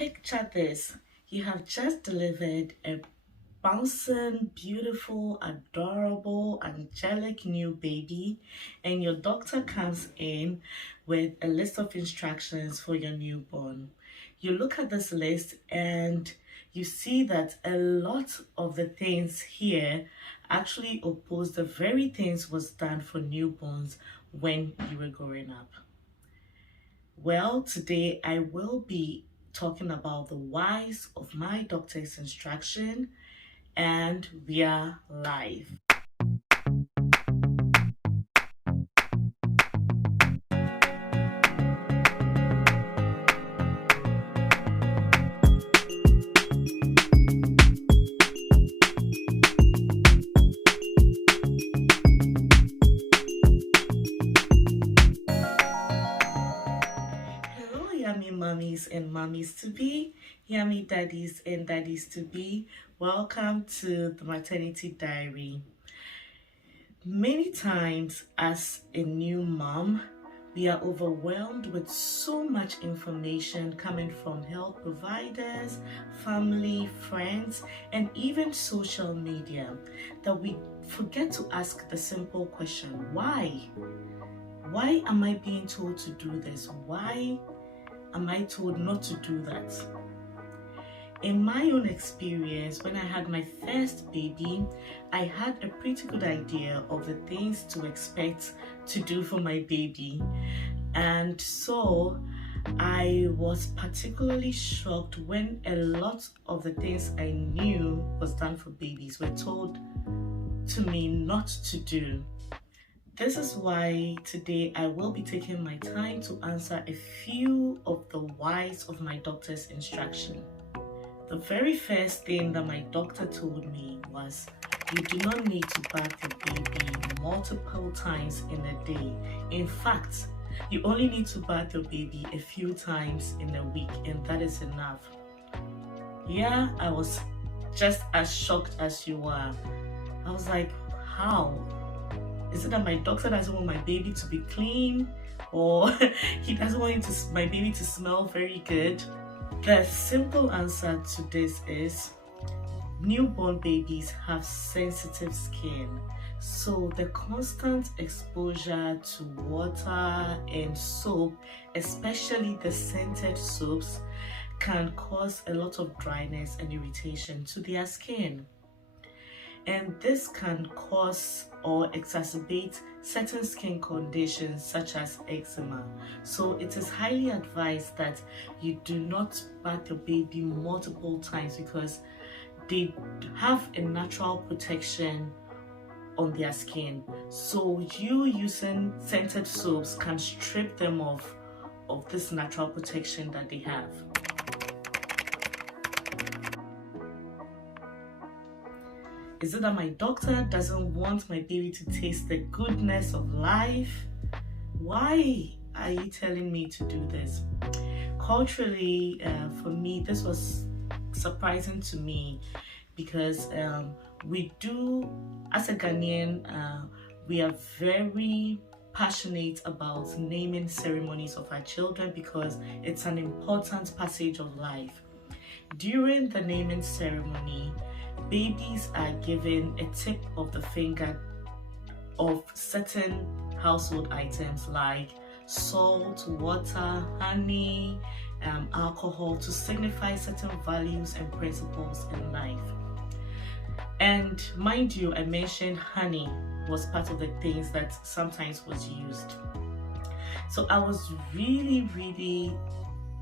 Picture this. You have just delivered a bouncing, beautiful, adorable, angelic new baby, and your doctor comes in with a list of instructions for your newborn. You look at this list and you see that a lot of the things here actually oppose the very things was done for newborns when you were growing up. Well, today I will be talking about the whys of my doctor's instruction, and we are live. Hello, yummy mummies and mummies to be, yummy daddies and daddies to be. Welcome to the Maternity Diary. Many times, as a new mom, we are overwhelmed with so much information coming from health providers, family, friends, and even social media that we forget to ask the simple question, why? Why am I being told to do this? Why am I told not to do that? In my own experience, when I had my first baby, I had a pretty good idea of the things to expect to do for my baby. And so I was particularly shocked when a lot of the things I knew was done for babies were told to me not to do. This is why today I will be taking my time to answer a few of the whys of my doctor's instruction. The very first thing that my doctor told me was, you do not need to bath your baby multiple times in a day. In fact, you only need to bath your baby a few times in a week, and that is enough. Yeah, I was just as shocked as you are. I was like, how? Is it that my doctor doesn't want my baby to be clean, or he doesn't want my baby to smell very good? The simple answer to this is newborn babies have sensitive skin, so the constant exposure to water and soap, especially the scented soaps, can cause a lot of dryness and irritation to their skin. And this can cause or exacerbate certain skin conditions such as eczema. So it is highly advised that you do not bath your baby multiple times because they have a natural protection on their skin. So you using scented soaps can strip them of this natural protection that they have. Is it that my doctor doesn't want my baby to taste the goodness of life? Why are you telling me to do this? Culturally, for me, this was surprising to me because we do, as a Ghanaian, we are very passionate about naming ceremonies of our children because it's an important passage of life. During the naming ceremony, babies are given a tip of the finger of certain household items like salt, water, honey, alcohol to signify certain values and principles in life. And mind you, I mentioned honey was part of the things that sometimes was used. So I was really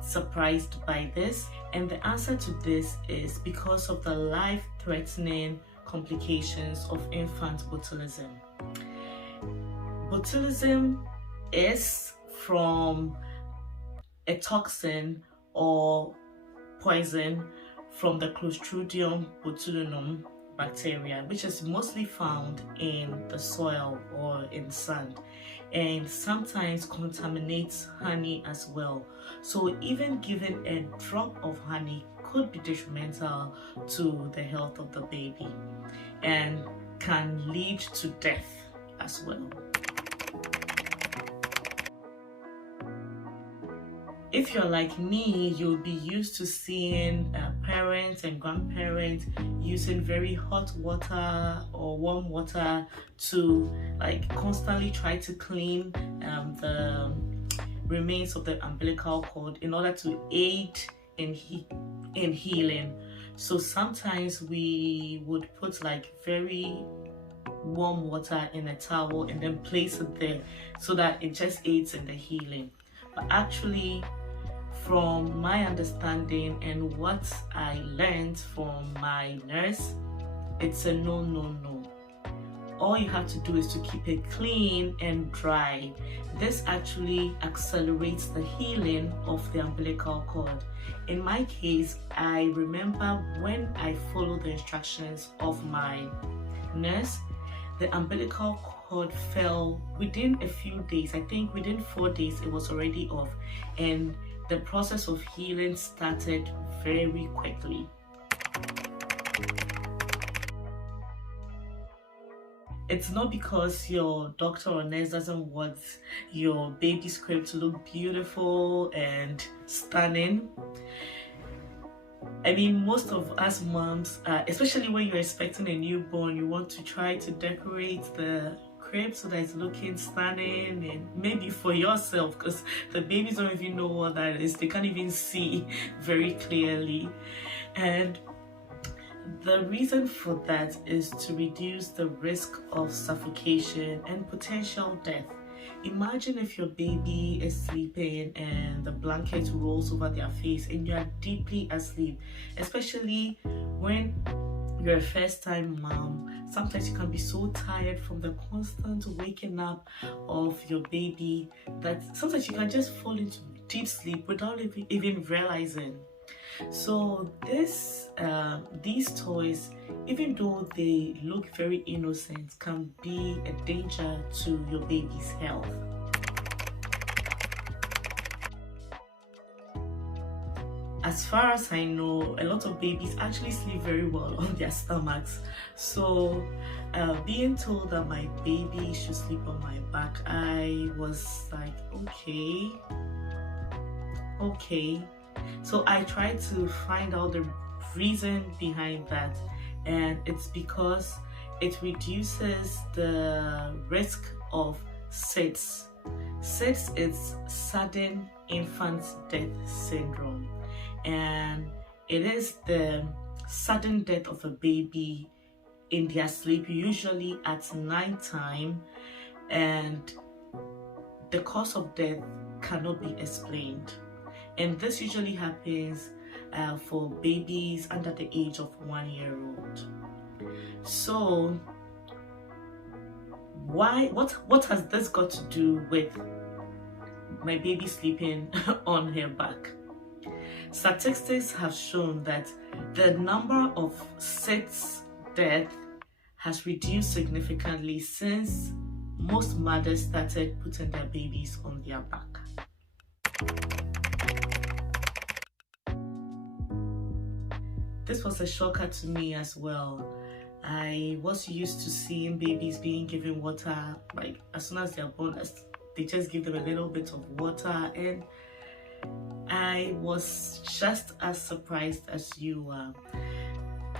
surprised by this, and the answer to this is because of the life-threatening complications of infant botulism. Botulism is from a toxin or poison from the Clostridium botulinum bacteria, which is mostly found in the soil or in sand, and sometimes contaminates honey as well. So even giving a drop of honey could be detrimental to the health of the baby and can lead to death as well. If you're like me, you'll be used to seeing parents and grandparents using very hot water or warm water to like constantly try to clean the remains of the umbilical cord in order to aid in healing. So sometimes we would put like very warm water in a towel and then place it there so that it just aids in the healing. But actually, from my understanding and what I learned from my nurse, it's a no. All you have to do is to keep it clean and dry. This actually accelerates the healing of the umbilical cord. In my case, I remember when I followed the instructions of my nurse, the umbilical cord fell within a few days. I think within 4 days it was already off, and the process of healing started very quickly. It's not because your doctor or nurse doesn't want your baby's crib to look beautiful and stunning. I mean, most of us moms, especially when you're expecting a newborn, you want to try to decorate the crib so that it's looking stunning, and maybe for yourself, because the babies don't even know what that is. They can't even see very clearly. And the reason for that is to reduce the risk of suffocation and potential death. Imagine if your baby is sleeping and the blanket rolls over their face and you are deeply asleep, especially when you're a first-time mom. Sometimes you can be so tired from the constant waking up of your baby that sometimes you can just fall into deep sleep without even realizing. So these toys, even though they look very innocent, can be a danger to your baby's health. As far as I know, a lot of babies actually sleep very well on their stomachs. So being told that my baby should sleep on my back, I was like, okay. So I tried to find out the reason behind that, and it's because it reduces the risk of SIDS. SIDS is sudden infant death syndrome, and it is the sudden death of a baby in their sleep, usually at nighttime, and the cause of death cannot be explained. And this usually happens for babies under the age of 1 year old. So what has this got to do with my baby sleeping on her back? Statistics have shown that the number of SIDS deaths has reduced significantly since most mothers started putting their babies on their back. This was a shocker to me as well. I was used to seeing babies being given water, like as soon as they're born, they just give them a little bit of water, and I was just as surprised as you were.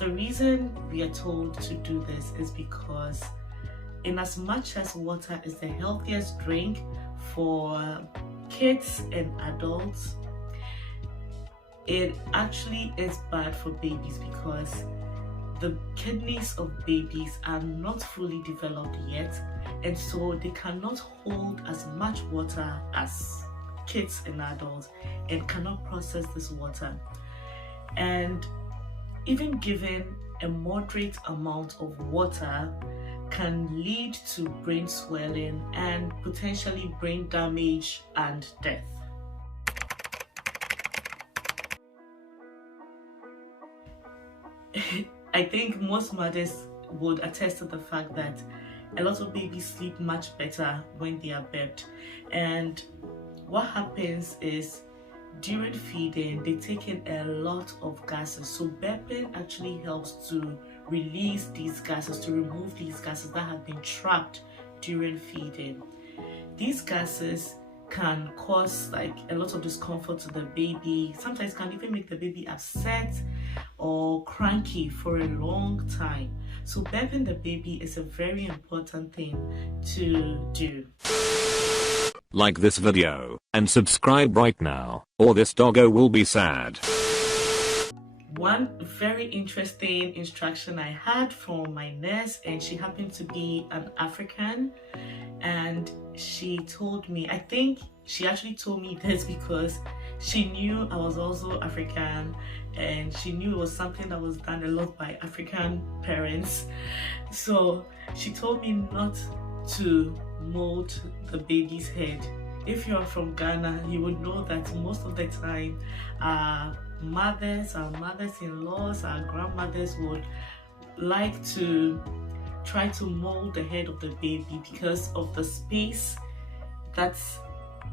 The reason we are told to do this is because in as much as water is the healthiest drink for kids and adults, it actually is bad for babies because the kidneys of babies are not fully developed yet, and so they cannot hold as much water as kids and adults and cannot process this water. And even given a moderate amount of water can lead to brain swelling and potentially brain damage and death. I think most mothers would attest to the fact that a lot of babies sleep much better when they are burped. And what happens is during feeding, they take in a lot of gases. So burping actually helps to release these gases, to remove these gases that have been trapped during feeding. These gases can cause like a lot of discomfort to the baby. Sometimes can even make the baby upset or cranky for a long time. So burping the baby is a very important thing to do. Like this video and subscribe right now, or this doggo will be sad. One very interesting instruction I had from my nurse, and she happened to be an African, and she told me, I think she actually told me this because she knew I was also African, and she knew it was something that was done a lot by African parents. So she told me not to mold the baby's head. If you're from Ghana, you would know that most of the time our mothers-in-laws, our grandmothers would like to try to mold the head of the baby because of the space that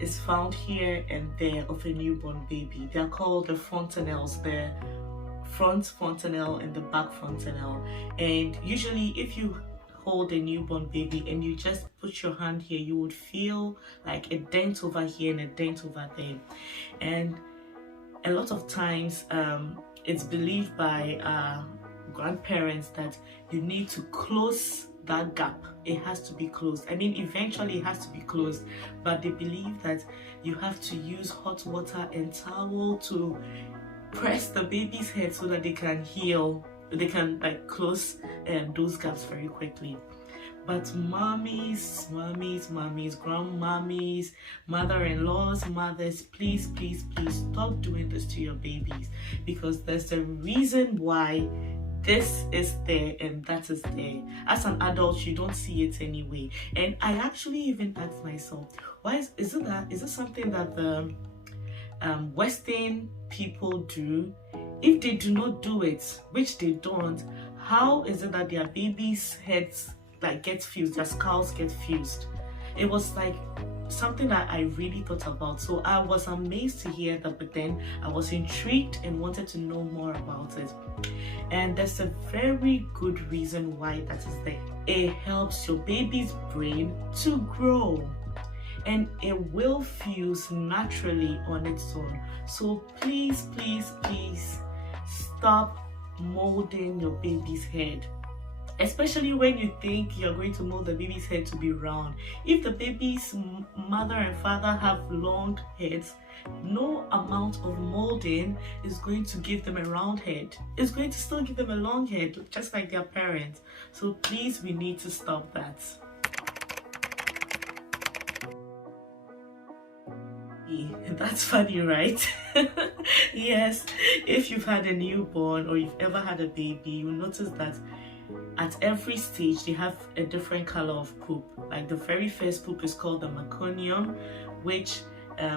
is found here and there of a newborn baby. They are called the fontanelles, the front fontanelle and the back fontanelle. And usually if you hold a newborn baby and you just put your hand here, you would feel like a dent over here and a dent over there. And a lot of times it's believed by grandparents that you need to close that gap. It has to be closed. I mean, eventually it has to be closed, but they believe that you have to use hot water and towel to press the baby's head so that they can heal. They can like close those gaps very quickly. But mommies, grandmommies, mother-in-laws, mothers, please stop doing this to your babies, because there's a reason why this is there and that is there. As an adult, you don't see it anyway. And I actually even asked myself, why is it something that the Western people do? If they do not do it, which they don't, how is it that their babies' heads like get fused, their skulls get fused? It was like something that I really thought about. So I was amazed to hear that, but then I was intrigued and wanted to know more about it. And there's a very good reason why that is there. It helps your baby's brain to grow, and it will fuse naturally on its own. So please stop molding your baby's head, especially when you think you're going to mold the baby's head to be round. If the baby's mother and father have long heads, no amount of molding is going to give them a round head. It's going to still give them a long head, just like their parents. So please, we need to stop that. That's funny, right? Yes, if you've had a newborn or you've ever had a baby, you'll notice that at every stage they have a different color of poop. Like the very first poop is called the meconium, which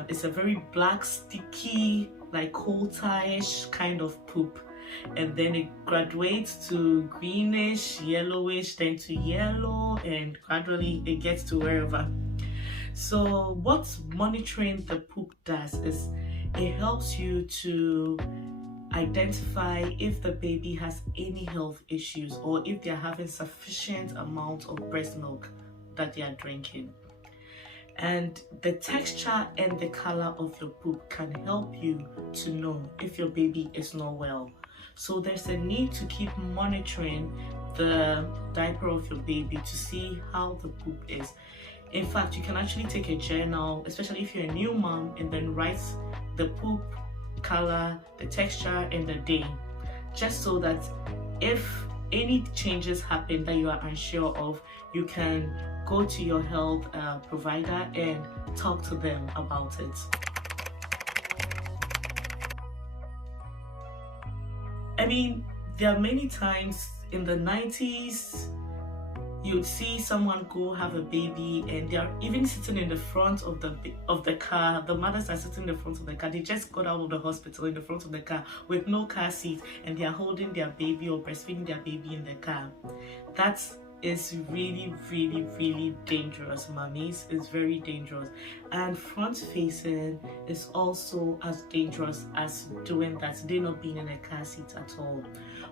is a very black, sticky, like coal tar-ish kind of poop. And then it graduates to greenish, yellowish, then to yellow, and gradually it gets to wherever. So what monitoring the poop does is it helps you to identify if the baby has any health issues or if they're having sufficient amount of breast milk that they are drinking. And the texture and the color of your poop can help you to know if your baby is not well. So there's a need to keep monitoring the diaper of your baby to see how the poop is. In fact, you can actually take a journal, especially if you're a new mom, and then write the poop color, the texture, and the day, just so that if any changes happen that you are unsure of, you can go to your health provider and talk to them about it. I mean, there are many times in the 90s, you'd see someone go have a baby and they're even sitting in the front of the car. The mothers are sitting in the front of the car. They just got out of the hospital in the front of the car with no car seat, and they are holding their baby or breastfeeding their baby in the car. That is really dangerous, mummies. It's very dangerous. And front facing is also as dangerous as doing that. They're not being in a car seat at all.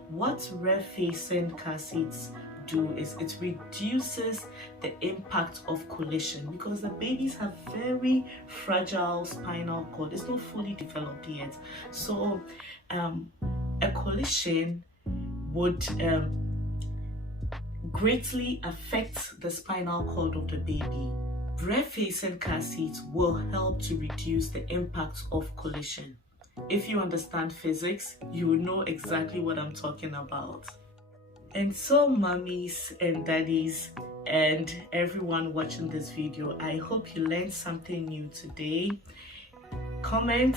What rear facing car seats do is it reduces the impact of collision, because the babies have very fragile spinal cord. It's not fully developed yet. So a collision would greatly affect the spinal cord of the baby. Breast-facing car seats will help to reduce the impact of collision. If you understand physics, you will know exactly what I'm talking about. And so, mummies and daddies and everyone watching this video, I hope you learned something new today. Comment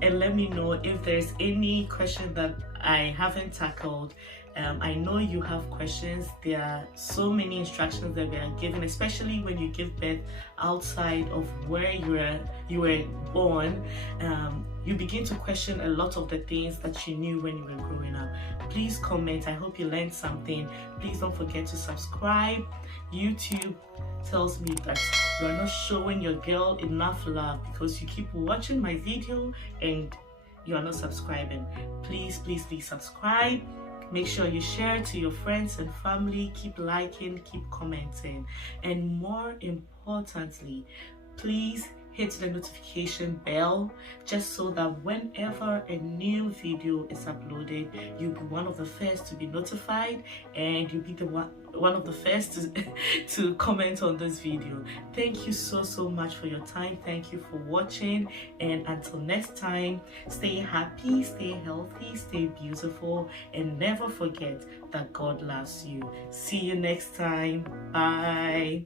and let me know if there's any question that I haven't tackled. I know you have questions. There are so many instructions that we are given, especially when you give birth outside of where you were born. You begin to question a lot of the things that you knew when you were growing up. Please comment. I hope you learned something. Please don't forget to subscribe. YouTube tells me that you are not showing your girl enough love because you keep watching my video and you are not subscribing. Please subscribe. Make sure you share it to your friends and family. Keep liking, keep commenting, and more importantly, please hit the notification bell just so that whenever a new video is uploaded, you'll be one of the first to be notified, and you'll be the one of the first to comment on this video. Thank you so much for your time. Thank you for watching, and until next time, stay happy, stay healthy, stay beautiful, and never forget that God loves you. See you next time. Bye.